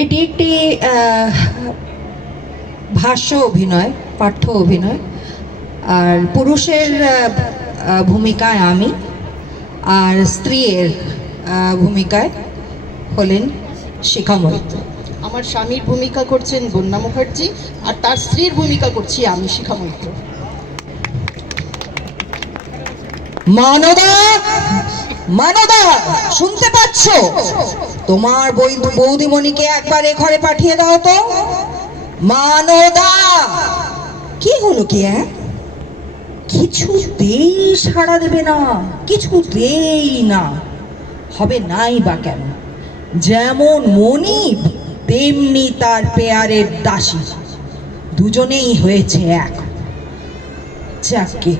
এটি একটি ভাষ্য অভিনয়, পাঠ্য অভিনয়। আর পুরুষের ভূমিকায় আমি, আর স্ত্রীর ভূমিকায় হলেন শিখা মৈত্র। আমার স্বামীর ভূমিকা করছেন বন্যা মুখার্জি, আর তার স্ত্রীর ভূমিকা করছি আমি, শিখা মৈত্র। মানদা, মানদা, শুনতে পাচ্ছ? তোমার বৌদিমণিকে একবার এ ঘরে পাঠিয়ে দাও তো। মানদা! কি হলো কি? কিছুতেই সাড়া দেবে না, কিছুতেই না। হবে নাই বা কেন? যেমন মনিব তেমনি তার পেয়ারের দাসী, দুজনেই হয়েছে এক। যাকে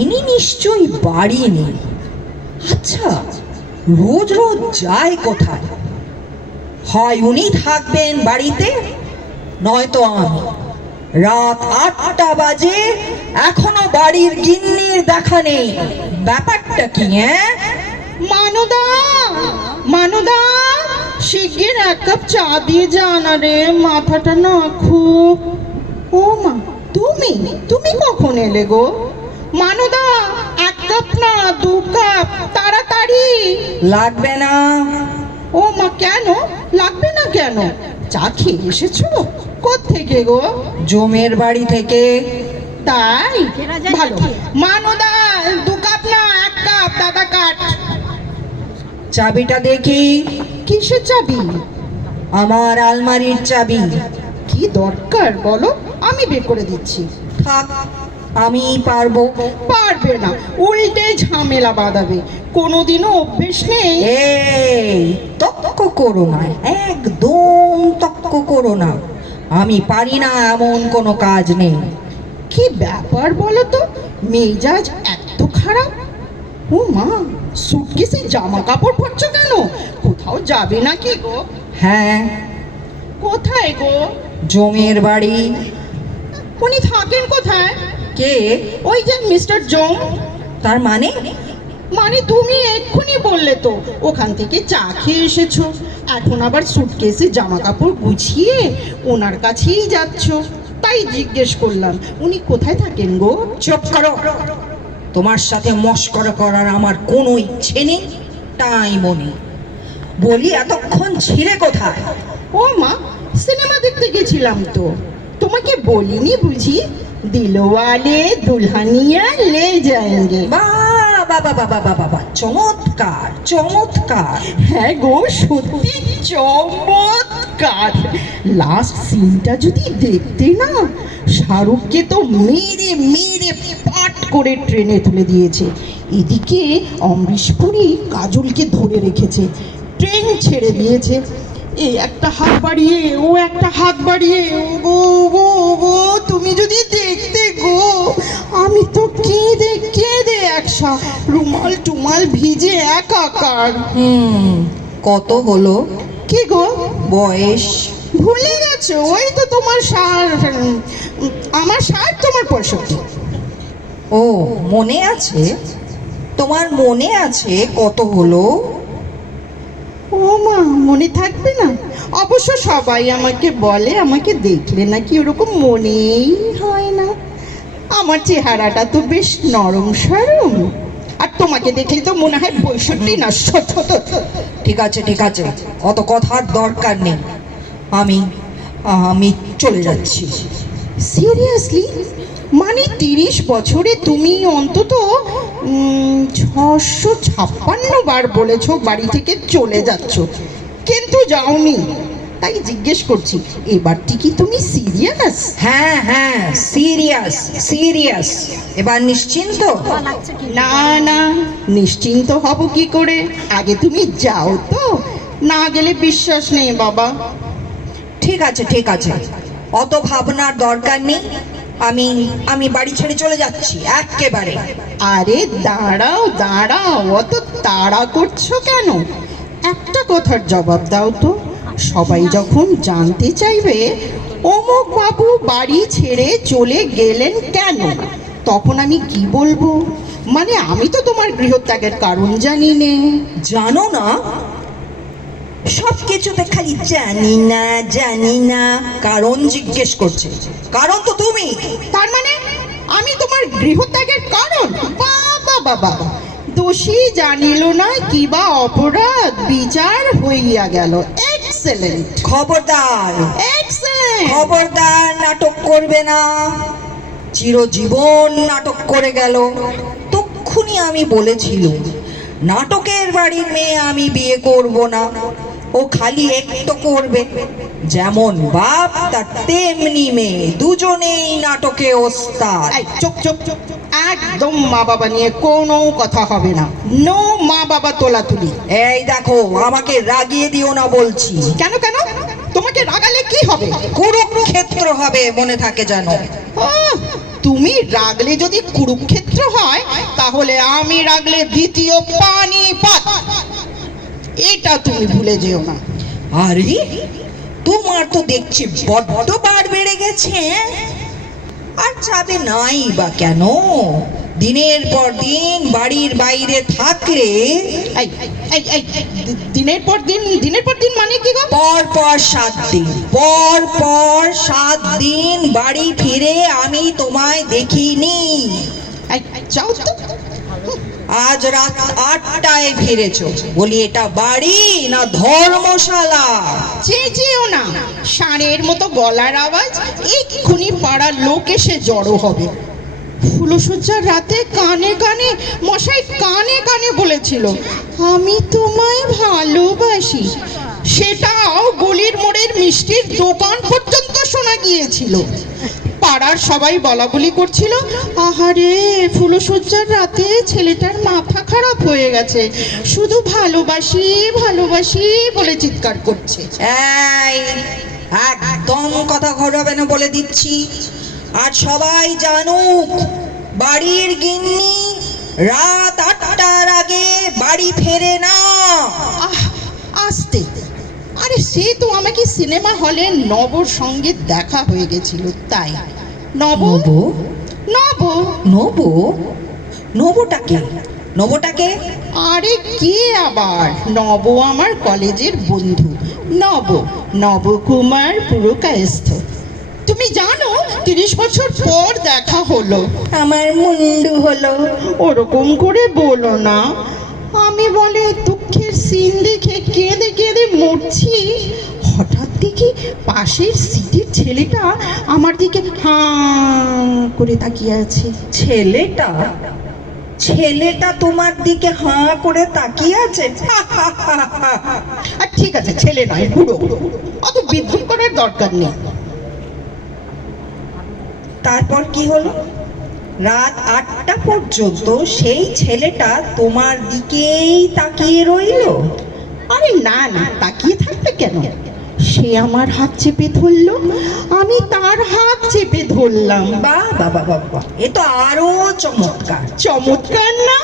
ইনি নিশ্চয়ই বাড়ি নেই। আচ্ছা, রোজ রোজ যায় কোথায়? হয় উনি থাকবেন বাড়িতে, নয়তো আমি। রাত 8টা বাজে, এখনো বাড়ির গিন্নির দেখা নেই। ব্যাপারটা কি? মানদা, মানদা, শিগগির এক কাপ চা দিয়ে জানা রে, মাথাটা না খুব। ও মা, তুমি তুমি কখন এলে গো? মানদা, এক কাপ না 2 কাপ, তাড়াতাড়ি। লাগবে না। ও মা, কেন লাগবে না কেন? চা খেয়ে এসেছো? কোত্থেকে গো? জমের বাড়ি থেকে। তাই ভালো। মানদা, 2 কাপ না 1 কাপ, দাদা কাট। চাবিটা দেখি। কিসের চাবি? আমার আলমারির চাবি। কি দরকার বলো, আমি বের করে দিচ্ছি। থাক, আমি পারবো। পারবে না, উল্টে ঝামেলা বাঁধাবে। কোনোদিনও অভ্যেস নেই। এই, তক্ক করো না, একদম তক্ক করো না। আমি পারি না এমন কোনো কাজ নেই। কি ব্যাপার বলো তো, মেজাজ এত খারাপ? ও মা, সুটকেসে জামা কাপড় পরছো কেন? কোথাও যাবে নাকি গো? হ্যাঁ। কোথায় গো? জমের বাড়ি। উনি থাকেন কোথায়? কে? ওই যে মিস্টার জং। তার মানে? মানে তুমি এক্ষুনি বললে তো ওখান থেকে চা খেয়ে এসেছো, এখন আবার সুটকেসে জামা কাপড় গুছিয়ে ওনার কাছেই যাচ্ছ। তাই জিজ্ঞেস করলাম উনি কোথায় থাকেন গো? চুপ করো। তোমার সাথে মশকরা করার আমার কোনো ইচ্ছে নেই, তাই মনে। বলি, এতক্ষণ ছিলে কোথায়? ও মা, সিনেমা দেখতে গেছিলাম তো। তোমাকে বলিনি বুঝি? দিলওয়ালে দুলহানিয়া লে যায়েঙ্গে। বাবা বাবা বাবা বাবা, চমৎকার চমৎকার। হ্যাঁ গো, সত্যি চমৎকার। লাস্ট সিনটা যদি দেখতে না, শাহরুখকে তো মেরে মেরে পাট করে ট্রেনে তুলে দিয়েছে। এদিকে অমরিশ পুরী কাজলকে ধরে রেখেছে, ট্রেন ছেড়ে দিয়েছে। এই একটা হাত বাড়িয়ে, ও একটা হাত বাড়িয়ে। ও গো গো গো, তুমি যদি দেখতে গো, আমি তো কেঁদে কেঁদে একসা, রুমাল টুমাল ভিজে একাকার। কত হলো? কি গো বয়স? ভুলে গেছো? ওই তো তোমার আমার 60, তোমার 65। ও, মনে আছে? তোমার মনে আছে কত হলো? ও মা, মনে থাকবে না? অবশ্য সবাই আমাকে বলে, আমাকে দেখলে নাকি ওরকম মনেই হয় না। আমার চেহারাটা তো বেশ নরম সরম, আর তোমাকে দেখলে তো মনে হয় 65 না 70। ঠিক আছে ঠিক আছে, অত কথার দরকার নেই। আমি আমি চলে যাচ্ছি। সিরিয়াসলি? মানে 30 বছরে তুমি অন্তত 656 বার বলেছো বাড়ি থেকে চলে যাচ্ছ, কিন্তু যাওনি। তাই জিজ্ঞেস করছি, এবারটি কি তুমি সিরিয়াস? হ্যাঁ হ্যাঁ, সিরিয়াস সিরিয়াস। এবার নিশ্চিন্ত? না না, নিশ্চিন্ত হব কি করে? আগে তুমি যাও তো, না গেলে বিশ্বাস নেই বাবা। ঠিক আছে ঠিক আছে, অত ভাবনার দরকার নেই। আমি আমি বাড়ি ছেড়ে চলে যাচ্ছি একেবারে। আরে দাঁড়াও দাঁড়াও, অত তাড়া করছো কেন? একটা কথার জবাব দাও তো। সবাই যখন জানতে চাইবে অমুক বাবু বাড়ি ছেড়ে চলে গেলেন কেন, তখন আমি কি বলবো? মানে আমি তো তোমার গৃহত্যাগের কারণ জানি নে। জানো না? সব কিছুতে খালি জানি না কারণ জিজ্ঞেস করছে। কারণ তো তুমি। তার মানে আমি তোমার গৃহত্যাগের কারণ? বাবা বাবা, দোষী জানিল না কিবা অপরাধ, বিচার হইয়া গেল। এক্সেলেন্ট, খবরদার এক্সেলেন্ট। খবরদার, নাটক করবে না। চিরজীবন নাটক করে গেল। তক্ষুনি আমি বলেছিলুম নাটকের বাড়ির মেয়ে আমি বিয়ে করব না। ও খালি একটু করবে, যেমন বাপ তার তেমনি মেয়ে, দুজনেই নাটকে ওস্তাদ। এই চুপ চুপ চুপ, একদম মা বাবা নিয়ে কোনো কথা হবে না। নো মা বাবা তোলাতুলি। এই দেখো, আমাকে রাগিয়ে দিও না বলছি। কেন কেন? তোমাকে রাগালে কি হবে? কুরুক্ষেত্র হবে, মনে থাকে যেন। আহ, তুমি রাগলে যদি কুরুক্ষেত্র হয়, তাহলে আমি রাগলে দ্বিতীয় পানিপথ। এটা তুমি ভুলে যেও না। আরে, তোমার তো দেখছি বড্ড বার বেড়ে গেছে। আর যাবে নাই বা কেন? দিনের পর দিন বাড়ির বাইরে থাকলে এই এই এই দিনের পর দিন মানে কি গো? পর 7 দিন, পর 7 দিন বাড়ি ফিরে আমি তোমায় দেখিনি। এই যাও তো। আজ রাত 8টায় ফিরেছো। বলি এটা বাড়ি না ধর্মশালা? চেঁচিও না, ষাঁড়ের মতো গলার আওয়াজ। এক্ষুনি পাড়ার লোক এসে জড়ো হবে। ফুলসজ্জার রাতে কানে কানে মশাই কানে কানে বলেছিল আমি তোমায় ভালোবাসি। সেটাও গলির মোড়ের মিষ্টির দোকান পর্যন্ত শোনা গিয়েছিল। পাড়ার সবাই বলা বলি করছিল, আহারে ফুলসজ্জার রাতে ছেলেটার মাথা খারাপ হয়ে গেছে, শুধু ভালোবাসি ভালোবাসি বলে চিৎকার করছে। এই, একদম কথা ঘটাবে না বলে দিচ্ছি। আর সবাই জানুক, বাড়ির গিন্নি রাত 8টার আগে বাড়ি ফেরে না। আহ, আস্তে। আরে সে তো আমাকে সিনেমা হলে নবর সঙ্গে দেখা হয়ে গেছিল, তাই। নব নব নবটাকে আরে কে আবার? নব আমার কলেজের বন্ধু, নবকুমার পুরকায়স্থ। তুমি জানো 30 বছর পর দেখা হলো। আমার মুন্ডু হলো। ওরকম করে বলো না। আমি বলে দুঃখের সিন দেখে কেঁদে কেঁদে মরছি। হঠাৎ দেখি পাশের সিটের ছেলেটা আমার দিকে হাঁ করে তাকিয়ে আছে। ছেলেটা তোমার দিকে হাঁ করে তাকিয়ে আছে? আর ঠিক আছে, ছেলে নয়, বুড়ো। অত বিদ্রুপ করার দরকার নেই। তারপর কি হলো? রাত 8টা পর্যন্ত সেই ছেলেটা তোমার দিকেই তাকিয়ে রইলো? আরে না না, তাকিয়ে থাকবে কেন? সে আমার হাত চেপে ধরলো, আমি তার হাত চেপে ধরলাম। বাহ বাহ বাহ বাহ বাহ, এ তো আরো চমৎকার। চমৎকার না?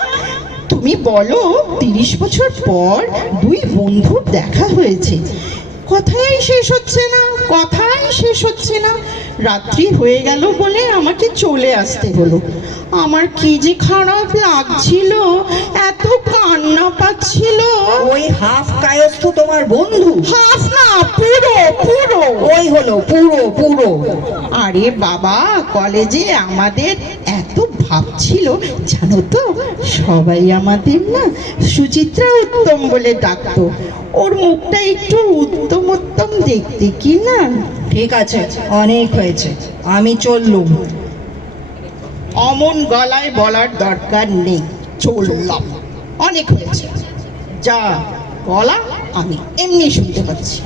তুমি বলো 30 বছর পর দুই বন্ধুর দেখা হয়েছে, কথাই শেষ হচ্ছে না। রাত্রি হয়ে গেল বলে আমাকে চলে আসতে হলো। আমার কি যে খারাপ লাগছিল, এত কান্না পাচ্ছিল। ওই হাফ কায়স্থ তোমার বন্ধু? হাফ না, পুরো। ওই হলো পুরো। আরে বাবা, কলেজে আমাদের এত ভাব ছিল জানো তো। সবাই আমাদের না সুচিত্রা উত্তম বলে ডাকতো। ওর মুখটা একটু উত্তম দেখতে কি না? ঠিক আছে, অনেক হয়েছে, আমি চললুম। অমন গলায় বলার দরকার নেই, চললাম। অনেক হয়েছে, যা গলা আমি এমনি শুনতে পাচ্ছি।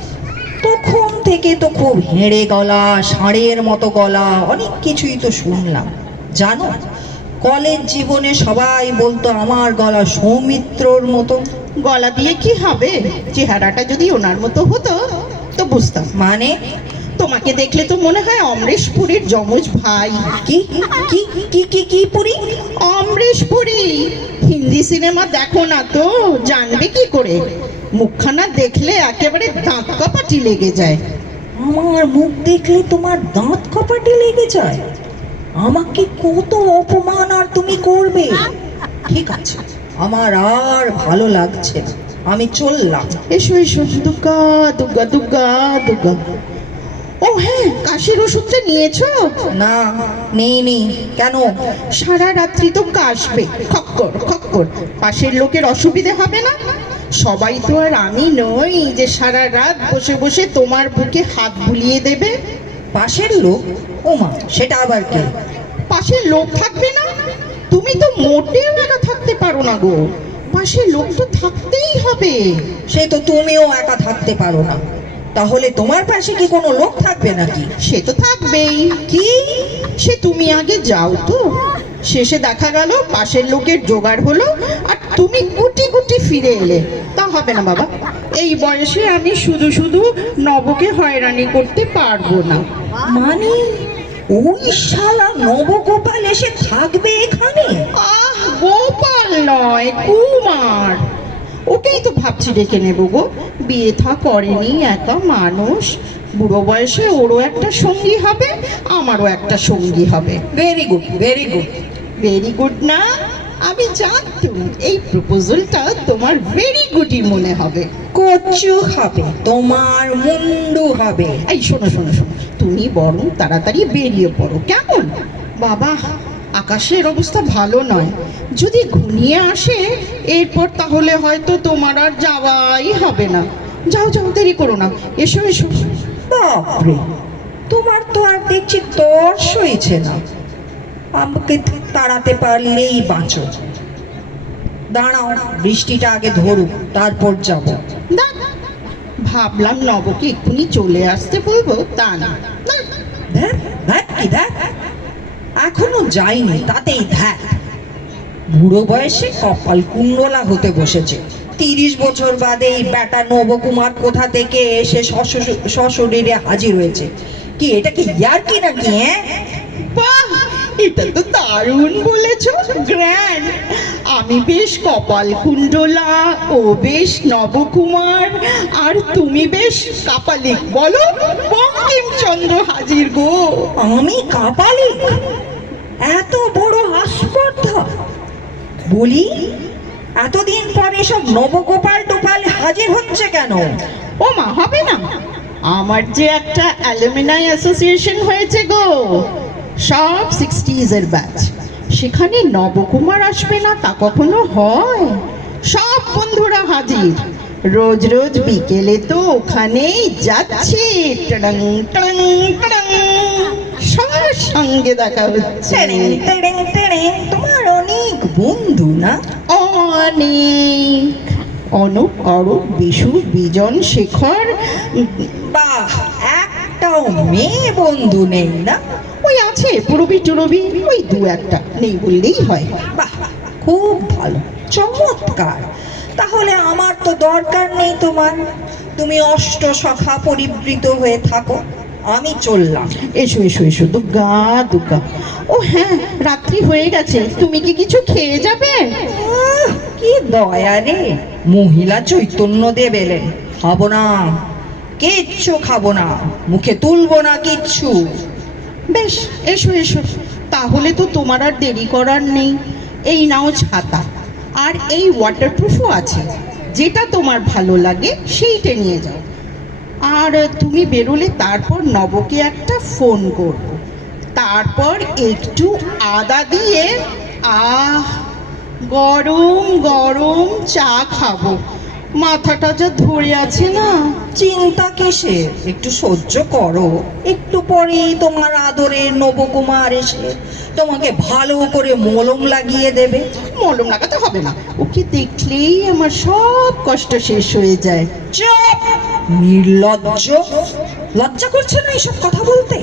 তখন থেকে তো খুব হেঁড়ে গলা, ষাঁড়ের মতো গলা, অনেক কিছুই তো শুনলাম। জানো, কলেজ জীবনে সবাই বলতো আমার গলা সৌমিত্রর মতো। গলা দিয়ে কি হবে? চেহারাটা যদি ওনার মতো হতো তো বুঝতাম। মানে? তোমাকে দেখলে তো মনে হয় অমরেশ পুরীর যমজ ভাই। কি কি কি কি কি পুরি? অমরেশ পুরী। হিন্দি সিনেমা দেখো না তো, জানবে কি করে? মুখখানা দেখলে একেবারে দাঁত কপাটি লেগে যায়। আমার মুখ দেখলে তোমার দাঁত কপাটে লেগে যায়? আমাকে কত অপমান আর তুমি করবে? ঠিক আছে, আমার আর ভালো লাগছে না, আমি চললাম। এসো এসো, দুর্গা দুর্গা দুর্গা দুর্গা। ও হ্যাঁ, কাশির ওষুধটা নিয়েছো? না, নেই। কেন? সারা রাত্রি তো কাশবে, খক্কর খক্কর। পাশের লোকের অসুবিধে হবে না? সবাই তো আর আমি নই যে সারা রাত বসে বসে তোমার বুকে হাত বুলিয়ে দেবে। পাশের লোক? ওমা, সেটা আবার কে? পাশের লোক থাকবে না? তুমি তো মোটেও একা থাকতে পারো না গো, পাশের লোক তো থাকতেই হবে। সে তো তুমিও একা থাকতে পারো না, তাহলে তোমার পাশে কি কোনো লোক থাকবে নাকি? সে তো থাকবেই। কি? সে তুমি আগে যাও তো, শেষে দেখা গেল পাশের লোকের জোগাড় হলো আর তুমি গুটি গুটি ফিরে এলে, তা হবে না বাবা। এই বয়সে আমি শুধু শুধু নবকে হয়রানি করতে পারবো না। মানে ওই শালা নবগোপাল এসে থাকবে এখানে? আহ, গোপাল নয়, কুমার। ওকেই তো ভাবছি ডেকে নেবো গো। বিয়ে থা করেনি, একা মানুষ, বুড়ো বয়সে ওরও একটা সঙ্গী হবে, আমারও একটা সঙ্গী হবে। Very good, very good. Very good না? আমি জানতাম এই প্রপোজালটা তোমার ভেরি গুডই মনে হবে। কচু হবে, তোমার মুন্ডু হবে। এই শোনো শোনো শোনো, তুমি বরং তাড়াতাড়ি বেরিয়ে পড়ো, কেমন? বাবা, আকাশের অবস্থা ভালো নয়, যদি ঘনিয়ে আসে এরপর তাহলে হয়তো তোমার আর যাওয়াই হবে না। যাও যাও, দেরি করো না, এসো এসো। বাপরে, তোমার তো আর দেখছি তর্স হয়েছে না। আমাকে তাড়াতে পারলেই বাঁচো। দাঁড়াও, বৃষ্টিটা আগে ধরুক, তারপর যাবো। না, ভাবলাম নবকে এক্ষুনি চলে আসতে বলবো, তা না। দেখ দেখ কি দেখ, এখনো যাইনি তাতেই দেখ। বুড়ো বয়সে কপাল কুণ্ডলা হতে বসেছে। 30 বছর বাদে এই বেটা নবকুমার কোথা থেকে এসে সশরীরে হাজির হয়েছে। কি এটা কি ইয়ার্কি নাকি? বাহ, এটা তো দারুণ বলেছো, গ্র্যান্ড। আমি বেশ কপাল কুণ্ডলা, ও বেশ নবকুমার, আর তুমি বেশ কাপালিক। বলো, বঙ্কিমচন্দ্র হাজির গো। আমি কাপালিক? এত বড় আস্পর্ধা! বলি, এতদিন পর এসব নবগোপাল টোপাল হাজির হচ্ছে কেন? ও মা, হবে না? আমার যে একটা অ্যালুমিনাই অ্যাসোসিয়েশন হয়েছে গো, সব 60s এর ব্যাচ। সেখানে নবকুমার আসবে না তা কখনো হয়? সব বন্ধুরা হাজির, রোজ রোজ বিকেলে তো ওখানেই যাচ্ছে, টড়ং টড়ং টড়ং, সবার সঙ্গে দেখা হচ্ছে। টেরেং টেরেং টেরেং, তোমার অনেক বন্ধু না? অনেক। অনুপ, অরূপ, বিশু, বিজন, শেখর। বাহ, একটাও মেয়ে বন্ধু নেই না? ওই আছে পুরবি টুরবি, ওই দু একটা, নেই বললেই হয়। বাহ, খুব ভালো, চমৎকার। তাহলে আমার তো দরকার নেই তোমার। তুমি অষ্ট সখা পরিবৃত হয়ে থাকো, আমি চললাম। এসো এসো এসো, দুর্গা দুর্গা। ও হ্যাঁ, রাত্রি হয়ে গেছে, তুমি কি কিছু খেয়ে যাবে? কি দয়া রে, মহিলা চৈতন্য দেব এলেন। খাবো না, কিচ্ছু খাবো না, মুখে তুলবো না কিচ্ছু। বেশ, এসো এসো। তাহলে তো তোমার আর দেরি করার নেই। এই নাও ছাতা, আর এই ওয়াটারপ্রুফও আছে, যেটা তোমার ভালো লাগে সেইটা নিয়ে যাও। আর তুমি বেরোলে তারপর নবকে একটা ফোন করব, তারপর একটু আদা দিয়ে গরম গরম চা খাবো। মাথাটা যা ধরে আছে না। চিন্তা কিসের, একটু সহ্য করো। একটু পরেই তোমার আদরের নবকুমার এসে তোমাকে ভালো করে মলম লাগিয়ে দেবে। মলম লাগাতে হবে না, ওকে দেখলেই আমার সব কষ্ট শেষ হয়ে যায়। চুপ! নির্লজ্জ! লজ্জা করছে না এসব কথা বলতে?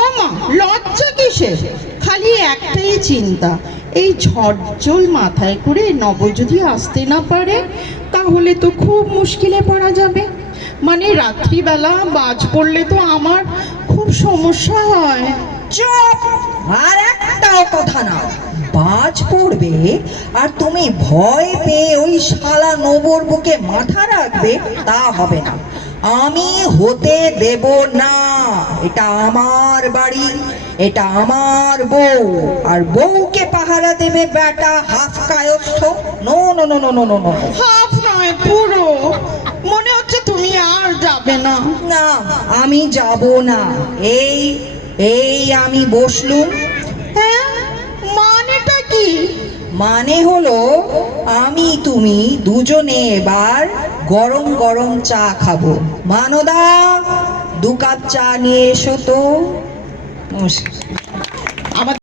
ও মা, লজ্জা কিসের? খালি একটাই চিন্তা, এই ঝড়জল মাথায় করে নব যদি আসতে না পারে তাহলে তো খুব মুশকিলে পড়া যাবে। মানে রাত্রিবেলা বাজ পড়লে তো আমার খুব সমস্যা হয়। চুপ! আর একটাও কথা না। বাজ পড়বে আর তুমি ভয় পেয়ে ওই শালা নবর বুকে মাথা রাখবে, তা হবে না। আমি হতে দেব না। এটা আমার বাড়ি, এটা আমার বউ, আর বউকে পাহারা দেবে বেটা হাফ কায়স্থ। No no no no no no no. Half না, নয় পুরো। মনে হচ্ছে তুমি আর যাবে না। না, আমি যাব না। এই এই আমি বসলুম। হ্যাঁ, মানেটা কি? মানে হলো আমি তুমি দুজনে এবার গরম গরম চা খাবো। মানদা, 2 কাপ চা নিয়ে এসো তো। নমস্কার।